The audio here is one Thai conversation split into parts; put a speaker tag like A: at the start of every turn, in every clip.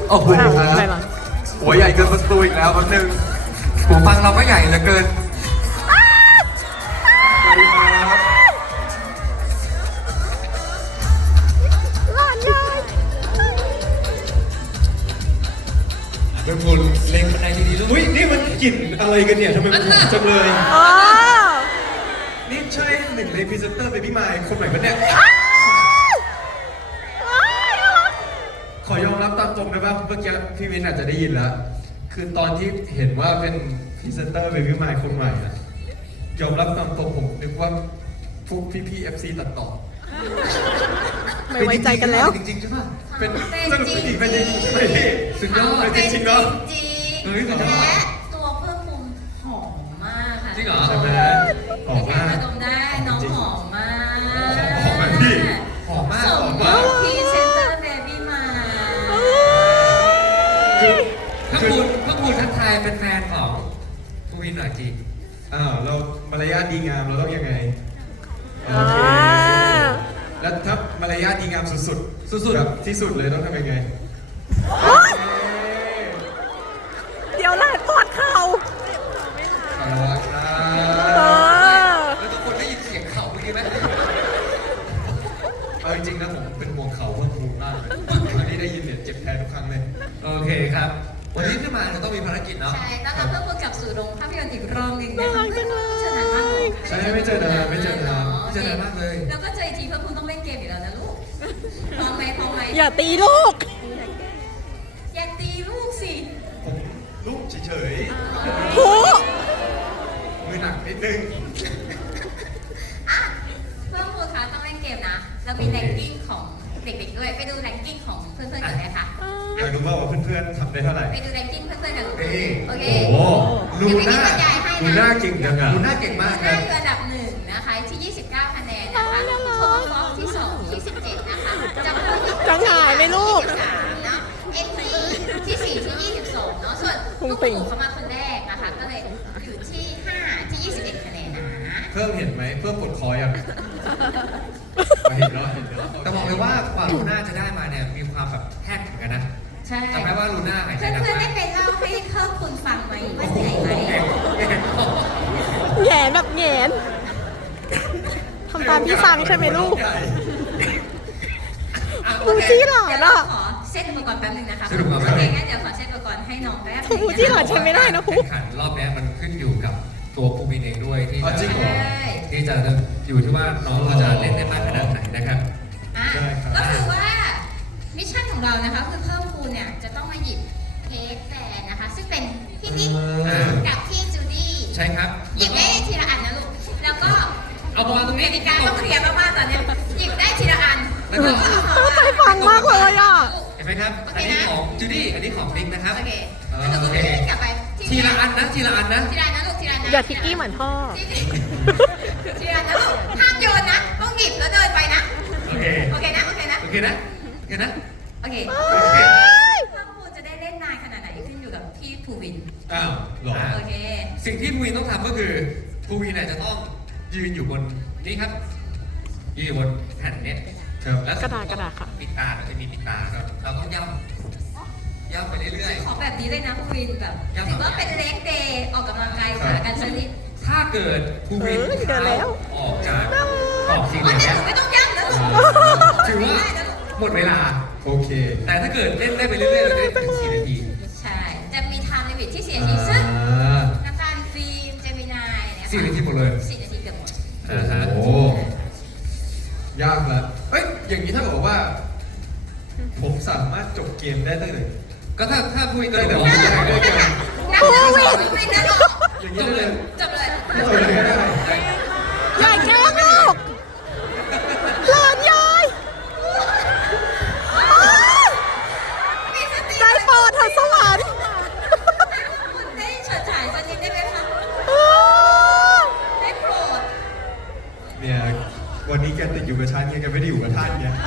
A: โอ้โห
B: อะไรล่ะ
A: หัวใหญ่เกินประตูอีกแล้วคนหนึ่งหูฟังเราก็ใหญ่เหลือเกินสวัสดีครับ
B: หลานยาย
C: เป็นคนเล็งบันไดดีๆลูกอุ้ยนี่มันกลิ่นอะไรกันเนี่ยทำไมมันหอมจังเลย
B: อ๋อ
C: นี่ใช่หนึ่งในพรีเซนเตอร์เบบี้มายคนใหม่ปะเนี่ยขอยอมรับตามตรงได้ป่ะเมื่อกี้พี่วินอาจจะได้ยินแล้วคือตอนที่เห็นว่าเป็นพรีเซนเตอร์เบบี้มายคนใหม่อะยอมรับตามตรงผมนึกว่าพวกพี่ๆ FC ตัดต่อ
B: ไม่ไว้ใจกันแล้ว
C: จริงๆใช่ป่ะเป็น
D: เป็นจริง
C: เป็นจริงใช่ไหมพี่สุดยอดเป็นจริงเหรอ
D: จริง
C: เฮ้ยสุดยอด
D: และตัวเพิ่มภูมิหอมมากค่ะ
C: จริงเหรอใช่ไหมหอม
D: ใคร
C: มาก
D: มาดมได้น้องหอมมาก
C: หอมไหมพี่หอมมาก
D: ส
C: หอ
D: ม
C: ม
D: กั
C: มาก
D: บพรีเซนเตอร์เบบี้มา
C: ถ้าคุณทักทายเป็นแฟนของภูวินหน่อยจีอ้าวเรามารยาทดีงามเราต้องยังไงโอเคแล้วถ้ามารยาทดีงามสุดๆแบบที่สุดเลยต้องทำยังไง
B: เดี๋ยวหลานปวดเข่า
C: เอาละครั
B: เอบ
C: แล้วทุกคนได้ยินเสียงเข่าเมื่อกี้ไหมเอาจริงๆนะผมเป็นห่วงเข่าเพิ่มภูมิมากเลยตอนที่ได้ยินเนี่ยเจ็บแทนทุกครั้งเลย โอเคครับ วันนี้ขึ้นมาเราต้องมีภารกิจเนาะ
D: ใช่ต้อนรับเพิ่มภูมิกลับสู่โรงภาพยนตร์อีกรอบหนึงนะคะเจอกันมากเลย
C: ใช่ไม่เจอนานไม่เจอนานไม่เจอนานมากเลย
D: แล้วก็เจออีกทีเพิ่มภูมิต้องเล่นเกมอีกแล้วนะลูกพร้อมไหมพร้อมไหม
B: อย่าตีลูก
D: อย่าตีลูกสิ
C: ผมลูกเฉย
B: ผู
C: ๆมือหนักนิดนึง
D: อ่ะเพิ่มภูมิคะต้องเล่นเกมนะเรามีแรงกิ้งของเด็กๆด้วยไปดูแรงกิ้งของเพื่อนๆกันเลยค่ะ
C: อยากรู้ว่าเพื่อนๆทำได้เท่าไหร่
D: ไปดูแรงกิ้งเพื่อนๆกัน
C: นี่
D: โอเค
C: โอ้โหลู
D: เดี๋ยวพี่
C: น่า
D: บรรยายให้นะ
C: ลูน่าเก่งจังอะลูน่าเก่งมากค
D: ได้
C: รับ
D: อยู่อันดับหนึ่งนะคะที่ 29 คะแนนนะคะโทมัสฟ็อกที่2 27 นะคะจัมโบ้ที่
B: จะหงายไหมลูก
D: 23เนาะเอ็นที่4ที่ 22 เนาะส่วน
B: พุง
D: ลูก
B: ปิ่ง
D: ปู่เขามาคนแรกนะคะ ก็เลยอยู่ที่ 5 ที่ 21 คะแนนนะ
C: เพิ่มเห็นไหมเพิ่มปวดคอยังเห็นเนาะเห็นเนาะแต่บอกเลยว่ากว่าลูน่าจะได้มาเนี่ยมีความแบบแฮกเหมือนกันนะ
D: ใช่
C: จำได้ว่าลูน่าหายใจ
D: เพื่อน
C: ดัง
D: ๆ
C: มา
D: ได้
C: ก
D: ไปเล่าให้เพิ่มคุณฟังไหมว่าเหนื่อยไหม
B: แหงนแบบแหงนทำตามที่ฟังใช่ไหมลูกมูจี้หลานอ่ะ
D: ขอเซตอุปกรณ์แป๊บนึงนะคะ
C: เซตอุปกรณ์แป๊
D: โอบ เค
C: นึง
D: งั้นเดี๋ยวขอเซตอุปกรณ์ให้น้องแป๊บนึ
B: ถู
D: ง
B: กที่หลานใช้ไม่ได้นะครู
C: แข่งขันรอบเนี้ยมันขึ้นอยู่กับตัวภูมินเองด้วยที่
A: อ๋อจริงเหรอ
C: ที่จะอยู่ที่ว่าน้องเราจะเล่นได้มากขนาดไหนนะครับ
D: อ่ะ
C: ได้ครับ
D: ก็คือว่ามิชชั่นของเรานะคะคือเพิ่มคูณเนี่ยจะต้องมาหยิบเค้กแฟนนะคะ ซึ่งเป็นพี่นิกกับพี่จูดี้
C: ใช่ครับ
D: หยิบได้ทีละอันนะลูกแล้วก็
C: เอามาวางตรงนี้
D: กติกาต้องเคลียร์มากๆตอนเนี้ยหยิบได้ทีละอัน
C: แล้วก็
B: ตั้งใจฟังมากเลยอ่ะ
C: เห็นไหมครับ อันนี้ของจูดี้อันนี้ของนิกนะครับ
D: โอเคแล้วหนูก็ไปเล่นกลับไป
C: ทีละอันนะทีละอันนะ
D: ทีละอันนะลูกทีละอันนะ
B: อย่าทิกกี้เหมือนพ่อ
D: ทีละอันนะลูกห้ามโยนนะต้องหยิบแล้วเดินไปนะ
C: โอเค
D: โอเคนะโอเคนะ
C: โอเคนะโอเคนะ
D: โอเค
C: โอเค
D: เพิ่มคูณจะได้เล่นนานขนาดไหนขึ้นอยู่กับพี่ภูวิน
C: อ้าวหรอ
D: โอเค
C: สิ่งที่ภูวินต้องทำก็คือภูวินเนี่ยจะต้องยืนอยู่บนนี่ครับยืนอยู่บนแผ่นเนี้ยแล้ว
B: กระดาษค่ะ
C: ปิดตาเราจะมีปิดตาครับเราต้องย่ำไปเรื่อย
D: ขอแบบนี้เลยนะภูวินแบบ
C: ยัง
D: ถือว่าเป็นเล็กเดย์ออกกำลังกายขากันสักนิด
C: ๆถ้าเกิดภูวิน
B: เดินแล้ว
C: ออกจากขอบสิ่ง
D: วันนี้
C: เนี้
D: ห
C: ย
D: นูไม่ต้องย่ำนะลูก
C: ถือว่าหมดเวลาโอเค แต่ถ้าเกิดเล่นได้ไปเรื่อยๆเราจะได้ถึง4 นาที
D: ใช่ จะมี time limit ที่4 นาทีซึ่ง
C: อ่า
D: น้ำตาลฟิล์มเจมินายเนี่ย
C: 4 นาทีหมดเลย
D: 4 นาทีเกือบหมด
C: โอ้ยากละเอ้ยอย่างนี้ถ้าบอกว่า ผมสามารถจบเกมได้ตั้งแต่ก็ถ้าพูดกันแต่ว่า
D: นับ
C: ด้วยกัน
D: นับภูวินนะลูก
C: อย่างนี้ได้เลย
D: จบเลย
C: ไม่จบเลยก็ได้
B: ยายแกล้งลูกหลานยาย
D: มีสติ
B: ได้โปรดเถอะสวรรค์
D: คุณได้เฉิดฉายสักนิดได้ไหมคะได้โปรด
C: เนี่ยวันนี้แกติดอยู่กับฉันไงแกไม่ได้อยู่กับท่านเนี่ย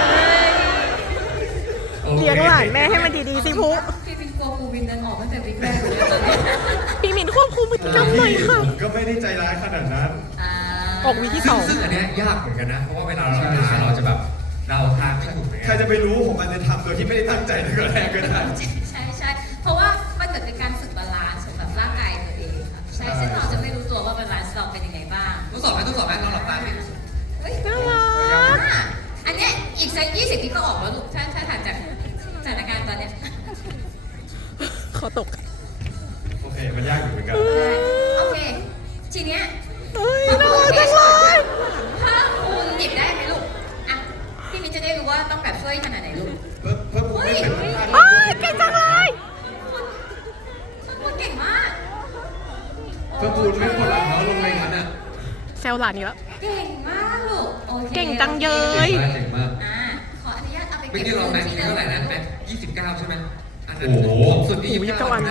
B: เลี้ยงหลานแม่ให้มันดีๆสิพุ
D: พี่เป็นกลัวภูวินเดินออกตั้งแต่วิกแรกเลยตอนนี้
B: พี่มินควบคุมพฤติกรรมหน่อยค่ะ
C: ผมก็ไม่ได้ใจร้ายขนาดนั้น
D: อ่า
B: ออกวีที่ 2
C: ซึ่งอันเนี้ยยากเหมือนกันนะ เพราะว่าเวลาเราทำเราจะแบบเดาทางไม่ถูกเลยใครจะไปรู้ผมอาจจะทำโดยที่ไม่ได้ตั้งใจตั้งแต่แรกก็ได้
D: ใช่เพราะว่ามันเหมือนเป็นการฝึกบาลานซ์ของแบบร่างกายตัวเองค่ะใช่ซึ่งเราจะไม่รู้ตัวว่าบาลานซ์เราเป็นยังไงบ้าง
C: ทดสอบไหมเราหลับตาไหม
D: เฮ้ย
B: น่ารัก
D: อันเนี้ยอีกสัก20วิก็ออกแล้วลูกถ้าถัดจากสถานการณ์ตอนเนี้ย
B: ขอตก
C: โอเคมันยากอยู่เหมือนกัน
D: ได้โอเค ทีเนี้ย
B: เฮ้ยน่ารักจังเลย
D: ถ้าคุณหยิบได้ไหมลูก อ่ะ พี่มินจะได้รู้ว่าต้องแบบช่วยขนาดไหนลูก
C: เพิ่มไม่เป็น
B: เฮ้ยเก่งจังเลย
D: คุณเก่งมาก
C: เพิ่มพูนไม่คนหลังเขาลงไปงั้นอ่ะ
B: แซวหลานนี่แล้ว
D: เก่งมากลูก โอเค
B: เก่งจังเยย
C: เก่งมาก
D: อ่าขออนุญาตเอาไป
C: เมื่อ
D: เก็บ
C: กี้เราแม็กซ์
D: ที่เดิม
C: เท่าไหร่นะแม็กซ์29ใช่ไหมอันนั้น
A: โอ้โห
C: สุดที่
B: โอ้โห
C: 29
B: วัน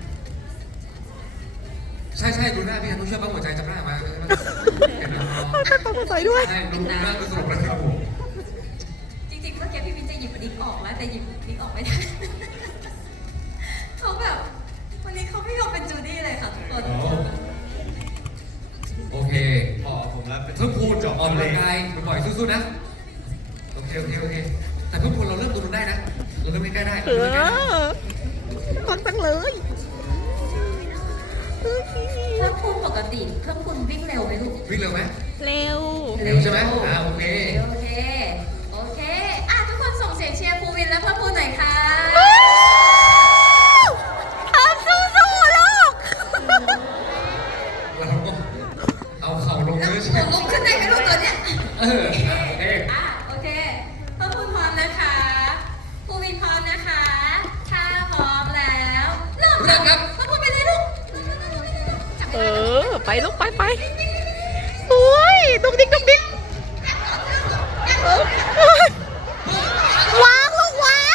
C: ใช่ดูหน้าพี่อนุช่วยปั้มหัวใจจำได้ไหมเห็นไหม
B: เป็นตัวใส่ด้วย
C: ใช่ดูหน้าดูสนุกเลยครับผม
D: จริงๆเมื่อกี้พี่มินจะหยิบดิ๊กออกแล้วแต่หยิบดิ๊กออกไม่ได้ เขาแบบวันนี้เขาไม่ยอมเป็นจูดี้เลยค่ะทุกคน
C: โอเคพอผมรับเพิ่มพูนออกกำลังกายบ่อยๆสู้ๆนะโอเคแต่เพิ่มพูนเราเริ่มดูได้นะเราเริ่มใกล้ๆได้
B: เออรักจังเลย
D: เครื่องคุณปกติเครื่องคุณวิ่งเร็วไหมลูก
C: วิ่งเร็วไหม
B: เร็ว
C: เร็วใช่ไหมโอเค
D: โอเคอ่ะทุกคนส่งเสียงเชียร์ภูวินและเพื่อนภูหน่อยค่ะ
B: ทำสู้ๆลูก
C: เราก็เอาเข่าลง
D: แล้ว
C: เลย
D: ห
C: ใช่ไหม
D: มุนลุกขึ้นได้ไหมลูกตัวเนี้ย
C: โอเค
D: โอเคเพื่อนภูพร้อมนะคะภูวินพร้อมนะคะถ้าพร้อมแล้วเริ่มครับเพื่อนภูไปเลยลูกจับ
B: เอ
D: เวลา
B: อ ไปลูกไปโอ้ยดุกดิกเออวางลูกวาง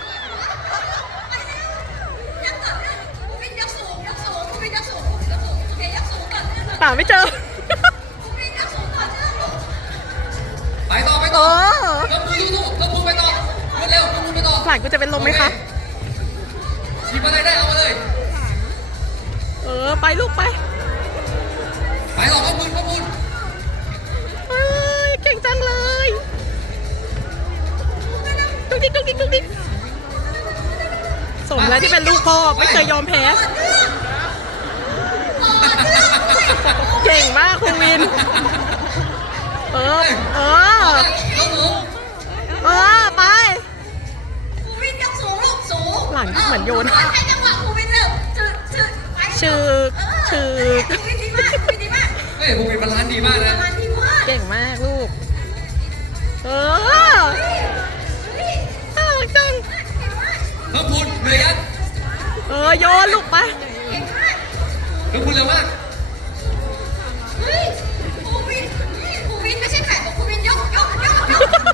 D: ยักก่อนภูวินยักสูงภูวินยักสูงโอเคยักสูงก่อน
B: ป่าไม่เจอ
D: ภูวินยักสูงก่อนเชื่อลูก
C: ไปต่อ
B: เออ
C: เพิ่มพูนสู้ๆเพิ่มพูนไปต่อเร็วเพิ่มพูนไปต่อ
B: หลานกูจะเป็นลมไหมคะ
C: หยิบอะไรได้เอามาเลย
B: เออ ไปลูกไป
C: ไปต่อเพิ่มพูน
B: เอ้ยเก่งจังเลยดุกดิกสมแล้วที่เป็นลูกพ่อไม่เคยยอมแพ้ เก่งมากคุณวิน เออ ไป
D: ภูวินยักสูงลูกสูง
B: หลังเหมือนโยน
D: ให้จังหวะภูวินเร็วชื่อ
B: ชื่อ
D: ภูวินดีมากภูวินดีมาก
C: เฮ้ยภูมิบาลานซ์ดีมากนะ
D: ประมาณดีมาก
B: เก่งมากลูก เออน่ารักจัง
C: เพิ่มพูนเหนื่อยยัง
B: เออ โยนลูกไป
D: เก่งมาก
C: เพิ่มพูนเร็วมาก
D: เฮ้ยภูวินไม่ใช่แขกบอกภูวินยกภูวินยก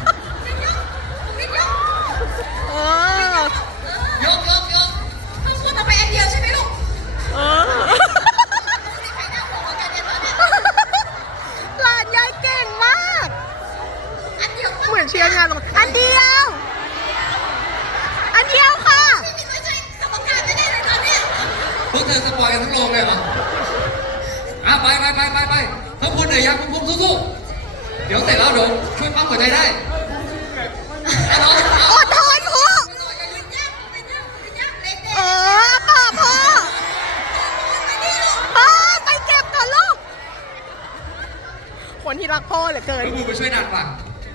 B: เออ
C: ยก
D: เพิ่งพูดออกไปอันเดียวใช่ไหมลูก
B: เออ
D: ใครน่าห่วงกันเนี่ยตอนเนี้ย
B: หลานยายเก่งมาก
D: อันเดียว
B: เหมือนเชียร์งานลงอันเดียว ค่ะ
D: ไม่มีไม่ใช่กรรมการไม่ได้เลยตอนเนี้ย
C: พวกเธอสปอยกันทั้งโรงเลยเหรอไปเพิ่มพูนเหนื่อยยังเพิ่มพูนสู้ๆเดี๋ยวเสร็จแล้วเดี๋ยวช่วยปั๊มหัวใจได้ไอ้น้อง
B: อดทนพ่อเออพ่อไปเก็บก่อนลูก คนที่รักพ่อเหลือเกิน
C: เพิ่มพูนไปช่วยดันฝั่ง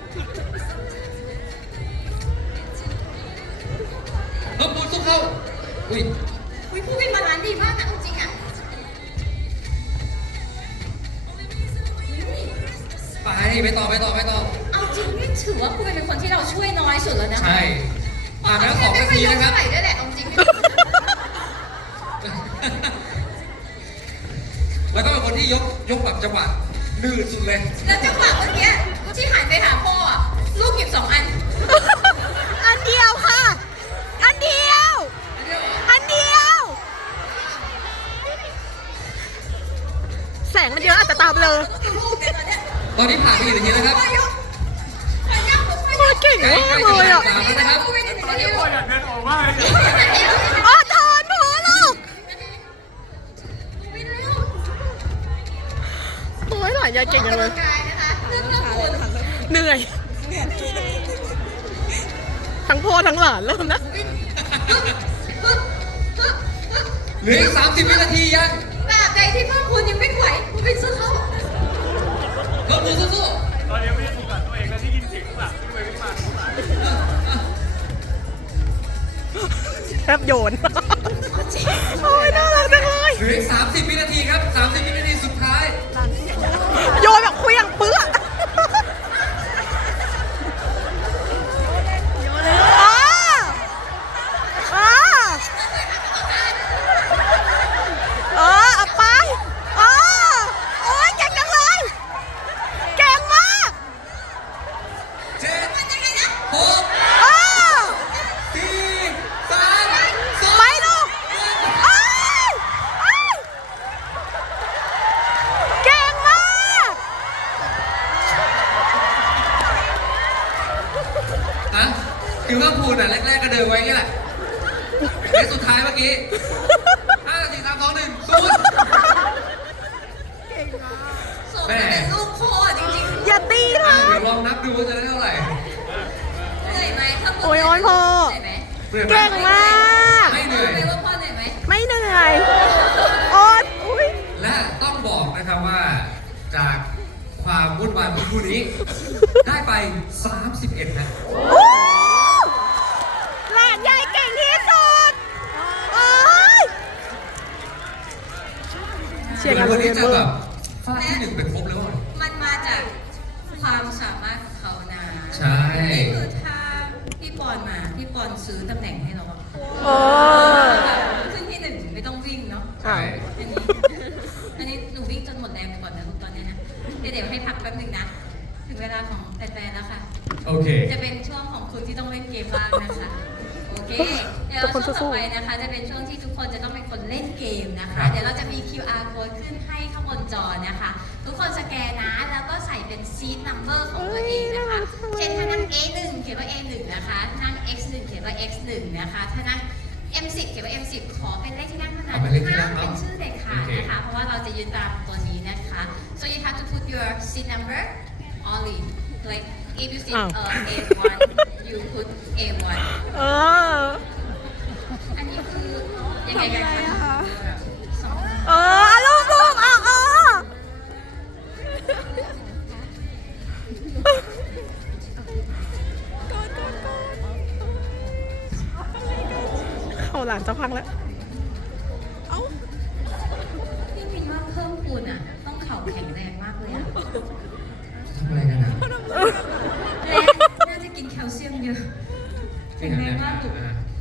C: เพิ่มพูนสู้เข้าอุ้ย
D: ผู้วินบาลานซ์ดีมากนะจริงอ่ะ
C: ไปต่อ
D: เอาจริงนี่ถือว่าคุณเป็นคนที่เราช่วยน้อยสุดแล้วนะ
C: ใช่ผ่านไปแล้ว2 นาทีนะครับ
D: ไม่ได้แหละเอาจริง
C: แล้วก็เป็นคนที่ยกแบบจังหวะลื่นสุดเลย
D: แล้วจังหวะเมื่อกี้ที่หันไปหาพ่ออ่ะลูกหยิบ2 อัน
B: อันเดียวค่ะ อันเดียว แสงมันเยอะอาจจะตาเบลอ
C: ตอนนี้ผ่านไปกี่นาทีแล้วครับ
B: โคตรเก่งมากเลยอ่ะ
C: 3แล้วนะครับ
B: อดทนพ่อลูกโอ้ยหลานยายเก่งจังเลย เหนื่อยทั้งหลานเริ่มนะ
C: เหลืออีก30 วินาทียัง
D: แบบใดที่เพิ่มพูนยังไม่ไหวคุณเป็นสู้เขา
C: เพิ่มพูนสู้
B: แทบโยน โอ้ยน่ารักจังเลย
C: ๆเหลืออีก30 วินาทีครับ 30 วินาทีสุดท้าย
B: โยนแบบเคลี้ยงเปื้อเอาไปโอ้ยเก่งจังเลย เก่งมาก
C: 7 6 4 3
B: ไปลูกเก่งมาก
C: 2นะคือว่าพูดอ่ะแรกๆก็เดินไว้อย่างเงี้ยแหละในสุดท้ายเมื่อกี้5 4 3 2 1 0
D: ส่งเป็นลูกโคตรจริงๆ
B: อย่าตีนะ
C: เดี๋ยวลองนับดูว่าจะได้เท่าไหร่
D: เหนื่อยไหมถ้าพูด
B: โอ้ยโอ้ยพ่อ
D: เหนื่อยไหม
C: เหนื่อยไหม
B: เก่งมาก
C: ไม่เหนื่อย
D: รู้ไหมว่าพ่อเหนื่อยไหม
B: ไม่เหนื่อยโอ๊ยอุ๊ย
C: และต้องบอกนะครับว่าจากความวุ่นวายของคู่นี้ ได้ไป 31 นะ
B: อู้หลานใหญ่เก่งที่สุดโอ๊ยเชียร์กัน
C: วัน
B: เล
C: นี้
B: ย
C: จะ
B: เบอ
C: แบบ
B: ร์
C: ฟาดที่ 1 เป็นครบแล้วอะ
D: มันมาจากความสามารถของเขานะ
C: ใช่
D: นี่คือถ้าพี่ปอนมาพี่ปอนซื้อตำแหน่งให้เราอะ
B: โอ้
D: ขึ้นที่หนึ่งไม่ต้องวิ่งเนาะ
C: ใช่
D: อันนี้หนูวิ่งจนหมดแรงไปก่อนนะลูกตอนนี้นะเดี๋ยวให้พักแป๊บหนึงนะ ถึงเวลาของแฟนๆแล้วค่ะ
C: โอเค
D: จะเป็นช่วงของคุณที่ต้องเล่นเกมบ้างนะคะ โอเค เดี๋ยวช่วงต่อไปนะคะ จะเป็นช่วงที่ทุกคนจะต้องเป็นคนเล่นเกมนะ
C: ครั
D: คะ
C: บ
D: เดี๋ยวเราจะมี QR code ขึ้นให้ข้างบนจอนะคะ ทุกคนสแกนนะ แล้วก็ใส่เป็น seat number ของตัวเองนะคะ เช่นถ้านั่ง A1 เขียนว่า A1 นะคะ นั่ง X1 เขียนว่า X1 นะคะ ถ้านั่ง M10 เขียนว่า M10 ขอเป็นเลขที่นั่งเท่านั้น
C: เอาเป็นเลขที่นั่
D: ห้าง ม
C: เนอะ
D: เป็นชื่อเด็กขาดนะคะ เพราะว่าเราจะยึดตามตัวนี้นะคะ so you have to put your seat number only like if you sit A1 you put A1
B: เออ
D: อันนี้คือยังไงกันคะสอง
B: ลูกเขาหลานจะพังแล้ว
D: พี่มินว่าเพิ่มพูนอ่ะ ต้องเข่าแข็งแรงมากเลยอ่ะ
C: ทำอะไรกันนะ
D: แรงน่าจะกินแคลเซียมเยอะแข็งแรงมากลูก
C: โ